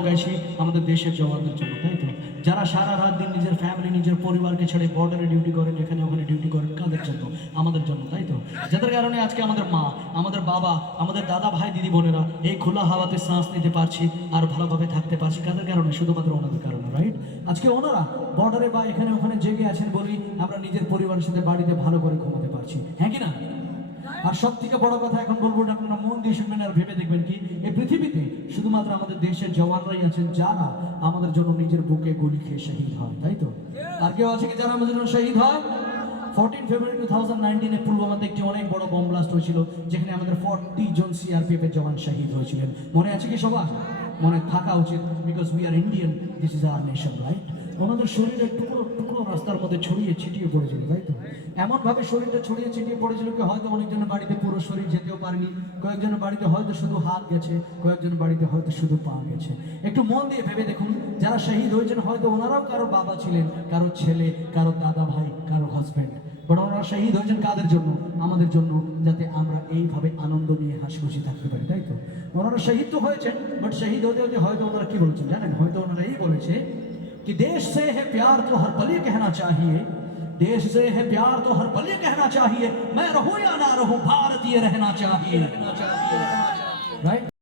দেশের জওয়ানদের জন্য, তাই তো? যারা সারা রাত দিন নিজের ফ্যামিলি নিজের পরিবারকে ছেড়ে বর্ডারে ডিউটি করেন এখানে ওখানে ডিউটি করেন, কাদের জন্য? আমাদের জন্য, তাই তো? যাদের কারণে আজকে আমাদের মা, আমাদের বাবা, আমাদের দাদা ভাই, দিদি বোনেরা এই খোলা হাওয়াতে শ্বাস নিতে পারছি আর ভালোভাবে থাকতে পারছি, কাদের কারণে? শুধুমাত্র ওনাদের কারণে রাইট আজকে ওনারা বর্ডারে বা এখানে ওখানে জেগে আছেন বলেই আমরা নিজের পরিবারের সাথে বাড়িতে ভালো করে ঘুমাতে পারছি হ্যাঁ কি না? আর সব থেকে বড় কথা এখন বলব আপনারা মন দিয়ে শুনবেন আর ভেবে দেখবেন কি এই শুধুমাত্র আমাদের দেশের জওয়ানরাই আছেন যারা আমাদের জন্য নিজের বুকে গুলি খেয়ে শহীদ হয় তাই তো? আর কেউ আছে কি যারা আমাদের জন্য শহীদ হয়? ফোরটিন ফেব্রুয়ারি টু থাউজেন্ড নাইনটিনে পুলওয়ামাতে একটি অনেক বড় বম ব্লাস্ট হয়েছিল যেখানে আমাদের ফর্টি জন সিআরপিএফ এর জওয়ান শহীদ হয়েছিলেন। মনে আছে কি সবার? মনে থাকা উচিত because we are Indian this is our nation right ওনাদের শরীরের টুকরো টুকরো রাস্তার মধ্যে ছড়িয়ে ছিটিয়ে পড়েছিল তাই তো? এমন ভাবে শরীরটা ছড়িয়ে ছিটিয়ে পড়েছিল কি হয়তো অনেকজনের বাড়িতে পুরো শরীর যেতেও পারেনি কয়েকজনের বাড়িতে হয়তো শুধু হাত গেছে কয়েকজনের বাড়িতে হয়তো শুধু পা গেছে একটু মন দিয়ে ভেবে দেখুন যারা শহীদ হয়েছেন হয়তো ওনারাও কারো বাবা ছিলেন কারো ছেলে কারো দাদা ভাই কারো হাজবেন্ড বাট ওনারা শহীদ হয়েছেন কাদের জন্য আমাদের জন্য যাতে আমরা এইভাবে আনন্দ নিয়ে হাসি খুশি থাকতে পারি তাই তো ওনারা শহীদ তো হয়েছেন বাট শহীদ হতে হতে হয়তো ওনারা কি বলেছেন জানেন হয়তো ওনারা এই বলেছে कि देश से है प्यार तो हर पल ये कहना चाहिए देश से है प्यार तो हर पल ये कहना चाहिए मैं रहूँ या ना रहूँ भारतीय रहना चाहिए। राइट